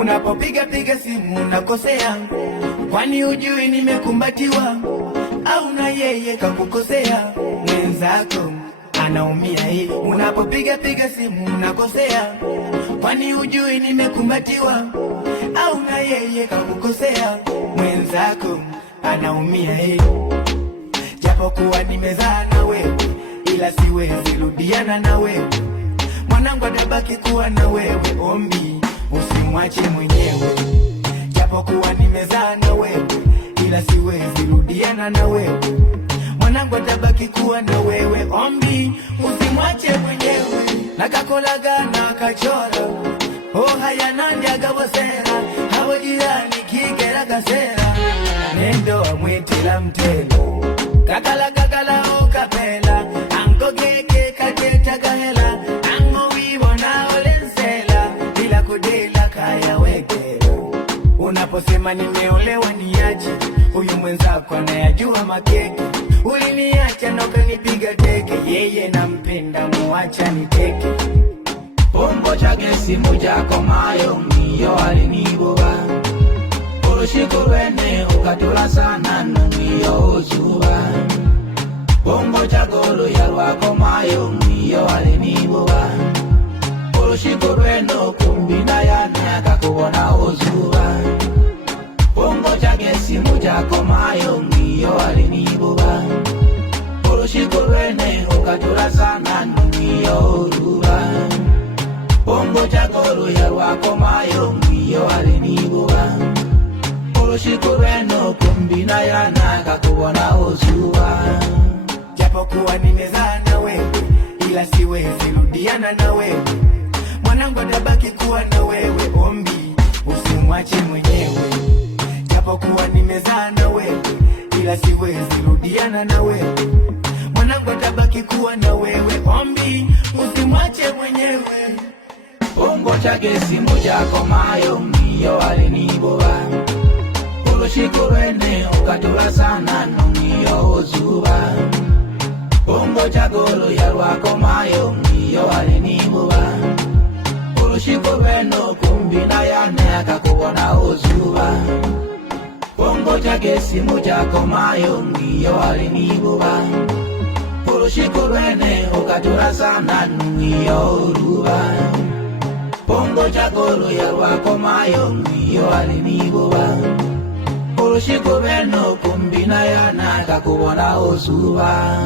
Unapopiga piga simu unakosea, kwani hujui nimekumbatiwa? Au na yeye kakukosea? Mwenzako anaumia hii. Unapopiga piga simu unakosea, kwani hujui nimekumbatiwa? Au na yeye kakukosea? Mwenzako anaumia hii. Japokuwa nimezaa na wewe, ila siwezi rudiana na wewe. Mwanangu atabaki kuwa na wewe, ombi usimwache mwenyewe. Japokuwa nimezaa na wewe, ila siwezi rudiana na wewe. Mwanangu atabaki kuwa na wewe, ombi usimwache mwenyewe. Nakakolaga na kachora, oh haya nandya gabosera, habo jirani kigera gasera, nendo amwitila mtelo, kakala kakala ukapela, ango geke kaketa gahela, ango wibona olensela, bila kudela kaya wekela. Unaposema nimeolewa niache, huyu mwenzako anayajua makeke. Uliniacha na ukanipiga teke, yeye nampenda muacha niteke. Bongo chake simu jako mayo miyo aliniboba, urushiko rwene ukatula sana miyo uzuba. Bongo chagolo ya wako mayo miyo aliniboba, urushiko rwene kumbina yana kakubona uzuba. Bongo chake simu jako mayo miyo aliniboba, urushiko rwene ukatula sana miyo uzuba. Bongo chagolo ya wako mayo miyo aliniboba, urushiko rwene kumbina yana kakubona uzuba. Japokuwa nimezaa na wewe, ila siwezi rudiana na wewe. Mwanangu atabaki kuwa na wewe, ombi usimwache mwenyewe. Japokuwa nimezaa na wewe, ila siwezi rudiana na wewe. Mwanangu atabaki kuwa na wewe, ombi usimwache mwenyewe. Bongo chake simu jako mayo miyo aliniboba, urushiko rwene ukatula sana miyo uzuba. Bongo chagolo ya wako mayo miyo aliniboba, urushiko rwene kumbina yana kakubona uzuba. Bongo chake simu jako mayo miyo aliniboba, urushiko rwene ukatula sana miyo uzuba. Bongo chagolo ya wako mayo miyo aliniboba, urushiko rwene kumbina yana kakubona uzuba.